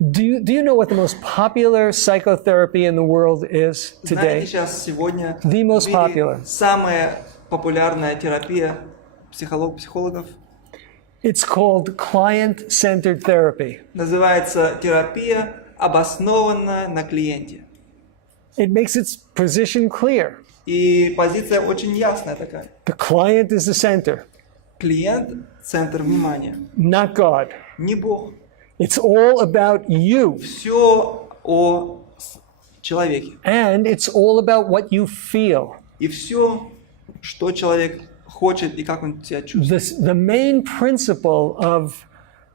Do you know what the most popular psychotherapy in the world is Знаете, today? сейчас сегодня The most в мире popular. самая популярная терапия психологов It's called client-centered therapy. называется терапия, обоснованная на клиенте. It makes its position clear. И позиция очень ясная такая. The client is the center, Клиент – центр внимания, not God. не Бог. It's all about you. Все о человеке. And it's all about what you feel. И все, что человек хочет и как он себя чувствует. The main principle of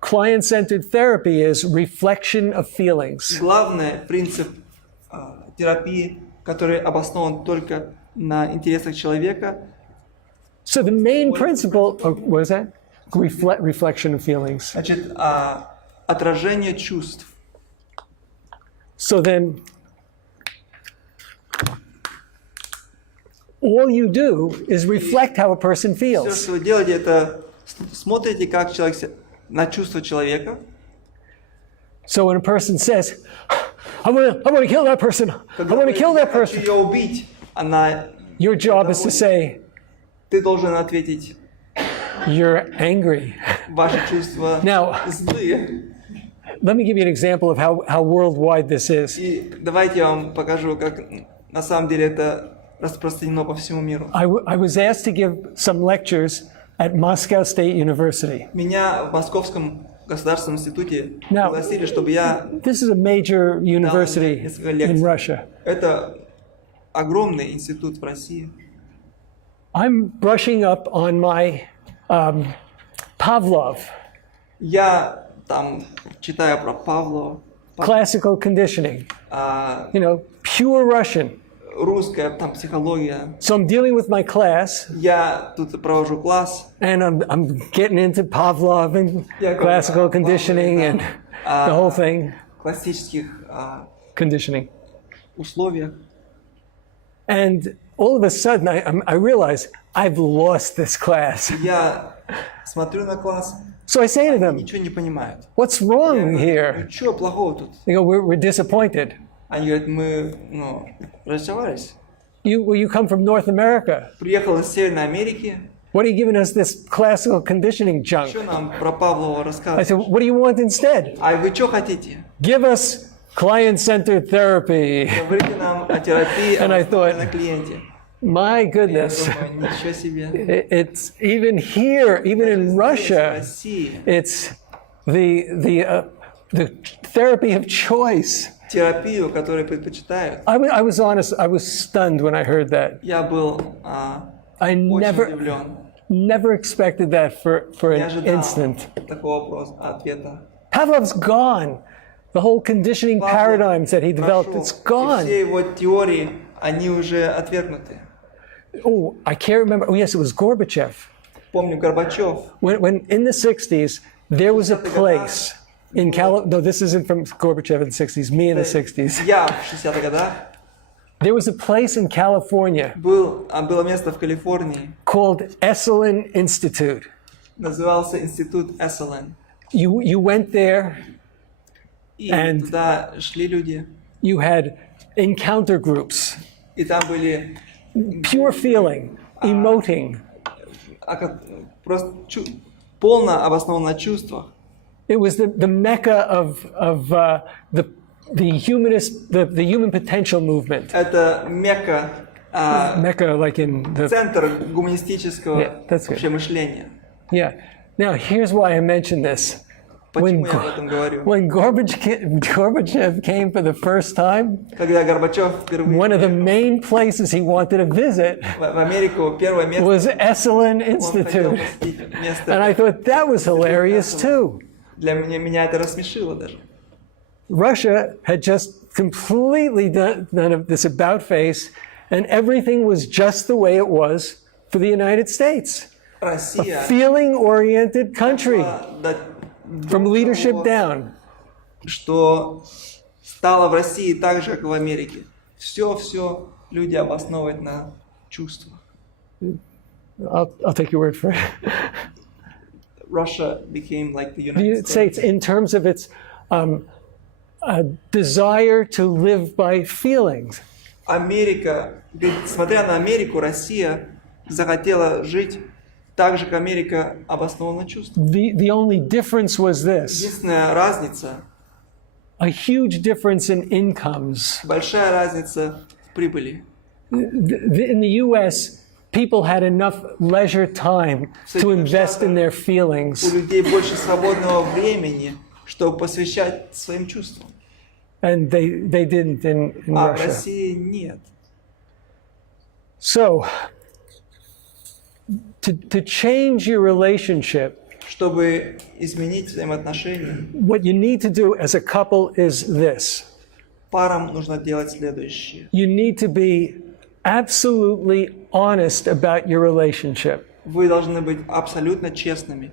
client-centered therapy is reflection of feelings. Главный принцип терапии, который обоснован только на интересах человека. So the main principle, what is that? Reflection of feelings. Значит, отражение чувств. So then, all you do is reflect how a person Все, feels. что вы делаете, это смотрите, как человек на чувства человека. So when a person says, I want to kill that person, I want to kill that Хочу person, ее убить, она, your job is to say, ты должен ответить, you're angry. ваши чувства Now, злые. let me give you an example of how worldwide this is. И давайте я вам покажу, как на самом деле это распространено по всему миру. I was asked to give some lectures at Moscow State University. Меня в Московском государственном институте Now, пригласили, чтобы я... this is a major university несколько in лекций. Russia. Это огромный институт в России. I'm brushing up on my Pavlov, Я там читаю про Павлова, classical conditioning, pure Russian. русская там психология. So I'm dealing with my class, Я тут провожу класс. and I'm getting into Pavlov and classical conditioning and the whole thing, Классических conditioning. условиях. And all of a sudden, I realize I've lost this class. Я смотрю на класс, So I say to them, ничего не понимают. what's wrong here? Ну что плохого тут? They go, we're disappointed. Они говорят, мы разочаровались. You come from North America. Приехал из Северной Америки. What are you giving us this classical conditioning junk? Что нам про Павлова I рассказывать? said, what do you want instead? А вы что хотите? Give us client-centered therapy. Говорите нам о терапии, And I thought, на клиенте. My Я goodness. думаю, ничего себе. It's even here, even in В Russia, России it's the therapy of choice. терапию, которую предпочитают. I was honest, I was stunned when I heard that. Я был I очень удивлен. never expected that for Не an ожидал instant. такого ответа. Pavlov's gone. The whole conditioning paradigms that he developed, it's И gone. все его теории, они уже отвергнуты. Oh, I can't remember. Oh, yes, it was Gorbachev. Помню, Горбачев. When in the 60s, there was a place in California. No, this isn't from Gorbachev in the 60s, me in the 60s. Я в 60-х годах. There was a place in California Было место в Калифорнии. called Esalen Institute. Назывался институт Esalen. You went there, И And- туда шли люди. you had encounter groups, И там были pure feeling, emoting. просто полно обосновано на чувствах. It was the mecca of the human potential movement. Это Мекка, Mecca, like in the центр гуманистического Yeah, that's good. вообще мышления. yeah. Now here's why I mention this. Почему я об этом говорю? When Gorbachev came for the first time, Когда Горбачев впервые one of the main places he wanted to visit в Америку, первое место was Esalen он хотел Institute. посетить And место. I thought that was hilarious too. Для меня это рассмешило даже. Russia had just completely done this about face, and everything was just the way it was for the United States. A Россия feeling-oriented country до from leadership того, down. что стало в России так же, как и в Америке. Все люди обосновывают на чувствах. I'll take your word for it. Russia became like the The United United States, States. in terms of its a desire to live by feelings. Америка, смотря на Америку, Россия захотела жить так же, как Америка обоснована на чувствах. The only difference was this: Единственная разница, a huge difference in incomes. большая разница в прибыли. In the U.S., people had enough leisure time to invest in their У feelings, людей больше свободного времени, чтобы посвящать своим чувствам. and they didn't in А в Russia. России нет. So, to change your relationship, Чтобы изменить взаимоотношения, what you need to do as a couple is this. парам нужно делать следующее. You need to be absolutely honest about your relationship. Вы должны быть абсолютно честными.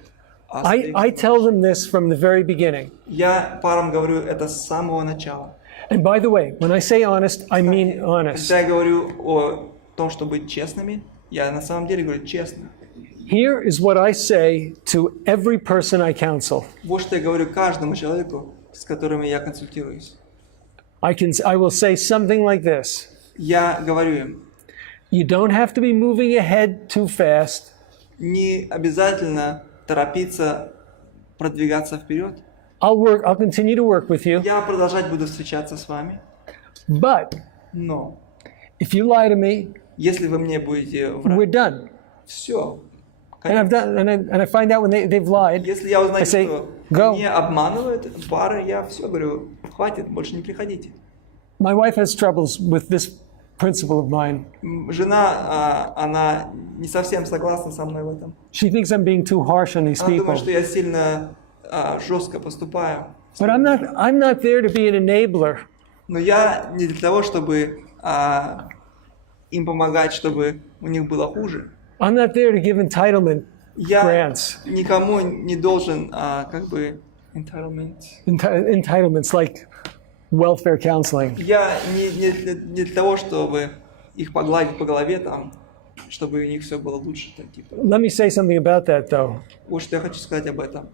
I tell them this from the very beginning. Я парам говорю это с самого начала. And by the way, when I say honest, I mean honest. Когда я говорю о том, чтобы быть честными, я на самом деле говорю честно. Here is what I say to every person I counsel. Вот что я говорю каждому человеку, с которым я консультируюсь. I will say something like this. Я говорю им, You don't have to be moving ahead too fast. не обязательно торопиться продвигаться вперед. I'll continue to work with you. Я продолжать буду встречаться с вами, But но if you lie to me, если вы мне будете we're врать, done. все. And I've done, and I find out when they've lied. Если я узнаю, I say, что go. меня обманывают пары, я все говорю, хватит, больше не приходите. My wife has troubles with this principle of mine. Жена, она не совсем согласна со мной в этом. She thinks I'm being too harsh on these Она people. думает, что я сильно жестко поступаю. But I'm not there to be an enabler. Но я не для того, чтобы им помогать, чтобы у них было хуже. I'm not there to give entitlement Я grants. никому не должен как бы Entitlements like welfare counseling. Я не для того, чтобы их погладить по голове там, чтобы у них все было лучше. Так, типа. Let me say something about that, though. Вот что я хочу сказать об этом.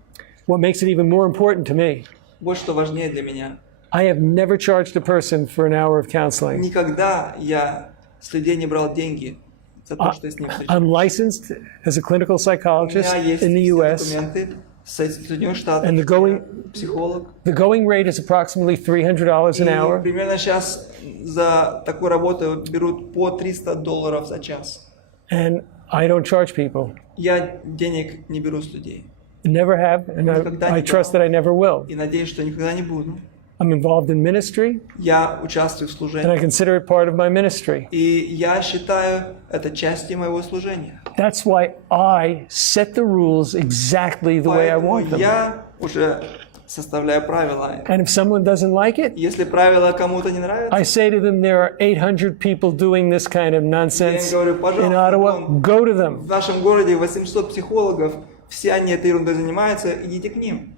What makes it even more important to me, Вот что важнее для меня. I have never charged a person for an hour of counseling. Никогда я с людей не брал деньги за то, что я с ним встречаюсь. I'm licensed as a clinical У psychologist меня есть in the все US, документы Соединенных Штатов, and психолог. the going rate is approximately $300 an И hour. примерно сейчас за такую работу берут по $300 за час. And I don't charge people. Я денег не беру с людей. Never have, and I trust that I never will. И надеюсь, что никогда не буду. I'm involved in ministry, Я участвую в and I служении. consider it part of my ministry. И я считаю это частью моего служения. That's why I set the rules exactly the way I Поэтому want them. я уже составляю правила. And if someone doesn't like it, Если правила кому-то не нравятся, I say to them, there are 800 people doing this kind of я им nonsense говорю, in пожалуйста, Ottawa. вон, Go to them. в нашем городе 800 психологов, все они этой ерундой занимаются, идите к ним.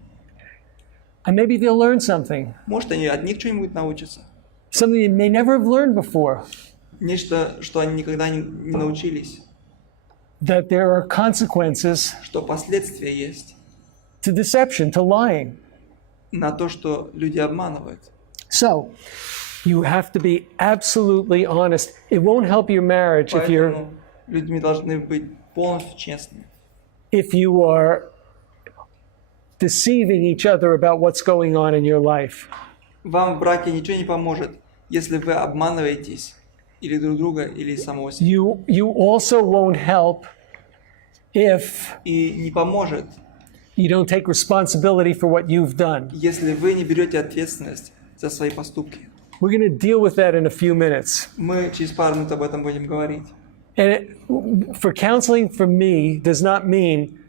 And maybe they'll learn something, Может, они от них что-нибудь научатся. something they may never have learned before. Нечто, что они никогда не научились. That there are consequences Что последствия есть to deception, to lying. на то, что люди обманывают. So, you have to be absolutely honest. It won't help your marriage Поэтому людьми должны быть полностью честными. if you are deceiving each other about what's going on in your life. Вам в браке ничего не поможет, если вы обманываетесь или друг друга, или самого себя. You also won't help if И не поможет, you don't take responsibility for what you've done. если вы не берете ответственность за свои поступки. We're going to deal with that in a few minutes. Мы через пару минут об этом будем говорить. And for counseling for me does not mean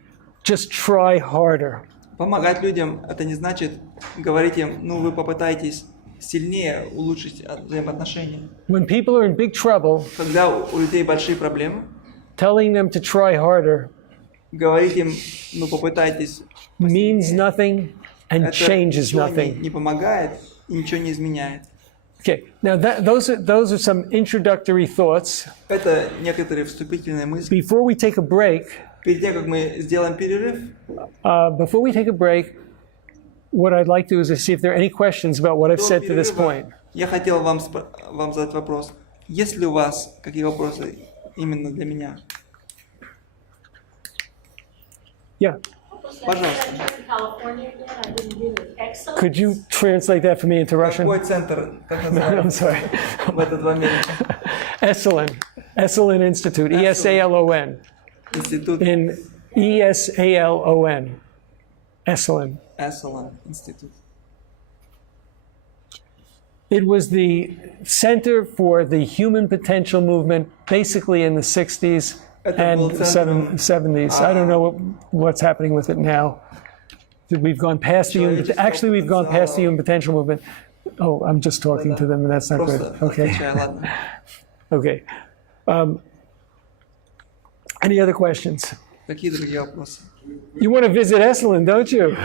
just try harder. Помогать людям, это не значит говорить им, ну вы попытаетесь сильнее улучшить взаимоотношения. When people are in big trouble, Когда у людей большие проблемы, telling them to try harder говорить им, ну попытайтесь, means nothing and это changes ничего nothing. не помогает и ничего не изменяет. Okay, now those are some introductory thoughts. Это некоторые вступительные мысли. Before we take a break, Перед тем, как мы сделаем перерыв, what I'd like to do is see if there are any questions about what I've До said to this перерыва point. я хотел вам задать вопрос. Есть ли у вас какие вопросы именно для меня? Yeah. Пожалуйста. Could you translate that for me into Russian? Какой центр, как I'm называется, sorry. в этот в Америке? Esalen Institute, E-S-A-L-O-N. Институт In E-S-A-L-O-N. Esalen. Институт. It was the center for the human potential movement basically in the 60s Это and был центром 70s. I don't know what's happening with it now. We've gone past the human, actually we've gone past the human potential movement. Oh, I'm just talking to them and that's not good. Просто Okay. отвечаю, ладно. Okay. Any other questions? Какие другие вопросы? You want to visit Esalen, don't you?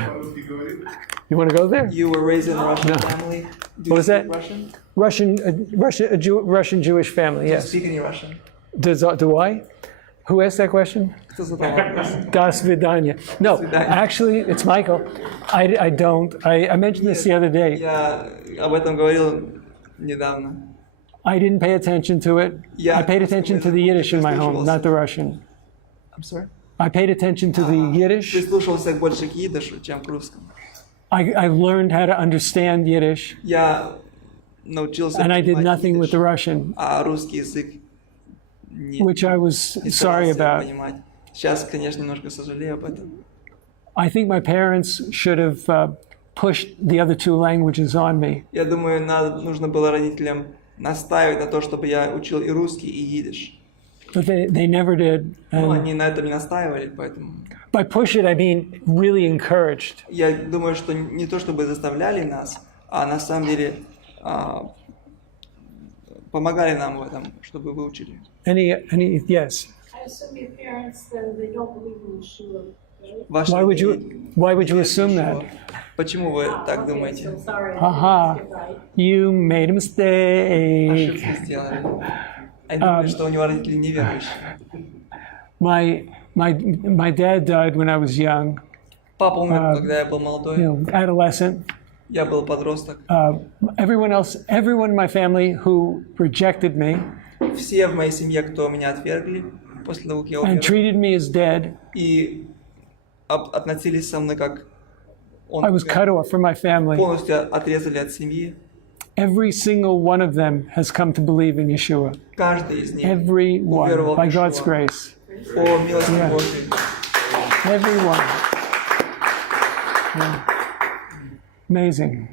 You want to go there? You were raised in a Russian family? Do What was you speak that? Russian? Russian Jewish family, Do you yes. speak any Russian? Do I? Who asked that question? Кто задал вопрос? До свидания. No, actually, it's Michael. I don't. I mentioned this the other day. Я об этом говорил недавно. I didn't pay attention to it. Yeah, I paid attention to the Yiddish in my home, not the Russian. I'm sorry? I paid attention to the Yiddish. Прислушивался больше к идышу, чем к русскому. I learned how to understand Yiddish, Я научился and I did понимать nothing with идыш, the Russian, а русский язык не which I was не sorry старался about. понимать. Сейчас, конечно, немножко сожалею об этом. I think my parents should have pushed the other two languages on me. Я думаю, нужно было родителям настаивать на то, чтобы я учил и русский, и идыш. But they never did. Но And они на этом не настаивали, поэтому... by push it, I mean really encouraged. Я думаю, что не то чтобы заставляли нас, а на самом деле помогали нам в этом, чтобы выучили. Yes. I assume your parents, then, they don't believe in Yeshua, right? Ваши Why would родители you assume that? Почему вы так Okay, думаете? so sorry, I didn't Aha. ask it right. You made a mistake. Ошибку сделали. Они думали, что у него родители неверующие. My dad died when I was young, Папа умер, когда я был молодой. adolescent. Я был подросток. Everyone in my family who rejected me Все в моей семье, кто меня отвергли после того, как я and умер, treated me as dead, и относились со мной как I was cut off from my family. полностью отрезали от семьи. Every single one of them has come to believe in Yeshua. Каждый из них Everyone, уверовал в by God's Иешуа. grace. По милости Божьей. Everyone. Yeah. Amazing.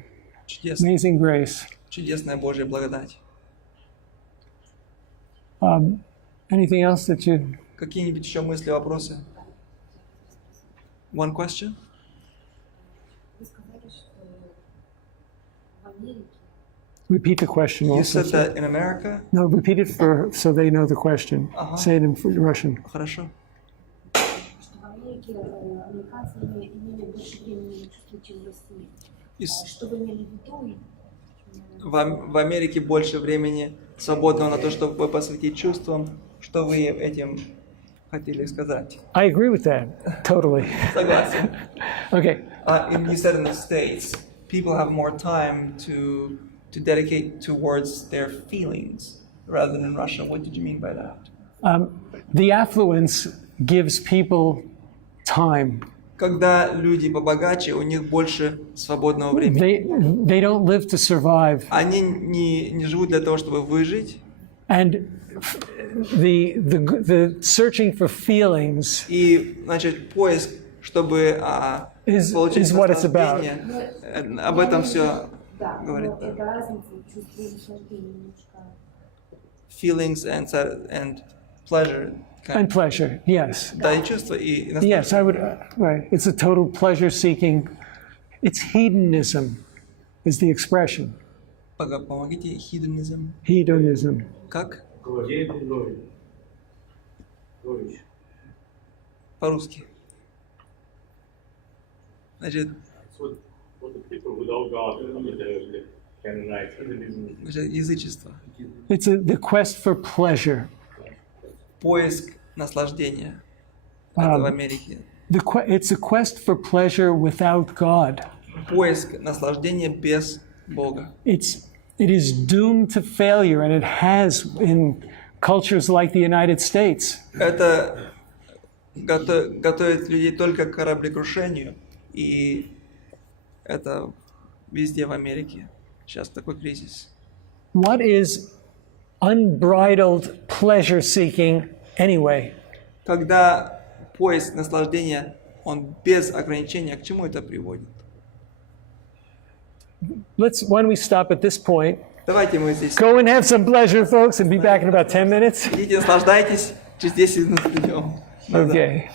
Чудесно. Amazing grace. Чудесная Божья благодать. Anything else that you... Какие-нибудь еще мысли, вопросы? One question? Вы сказали, что в Америке Repeat the question You also. said that in America? No, repeat it so they know the question. Say it in Russian. Хорошо. что в Америке американцы имели больше времени чувствовать, чем в России. И Что вы имели в виду? в Америке больше времени свободного на то, чтобы посвятить чувствам. Что вы этим хотели сказать? I agree with that. Totally. Согласен. Okay. And you said in the States, people have more time to dedicate towards their feelings rather than in Russia. What did you mean by that? The affluence gives people time. Когда люди побогаче, у них больше свободного времени. They don't live to survive. Они не живут для того, чтобы выжить. And the searching for feelings И, значит, поиск, чтобы получить is what it's about. наслаждение, об этом все Да, говорит. но это разница чувства и наслаждения немножко. Feelings and pleasure. And pleasure, yes. Да, и чувства, и наслаждение. Yes, I would, right. It's a total pleasure seeking. It's hedonism, is the expression. Помогите, hedonism. Hedonism. Как? Владеет мною. По-русски. Значит, What the people without God, the Canaanites, heathenism, значит, язычество. It's the quest for pleasure. Поиск наслаждения. Это в Америке. It's a quest for pleasure without God. поиск наслаждения без Бога. It is doomed to failure, and it has in cultures like the United States. Это готовит людей только к кораблекрушению, и это везде в Америке. Сейчас такой кризис. What is unbridled pleasure seeking anyway? Когда поиск наслаждения, он без ограничения, к чему это приводит? Why don't we stop at this point? Давайте мы здесь Go and have some pleasure, folks, and be back in about 10 minutes. идите, наслаждайтесь, через 10 минут идем. Okay.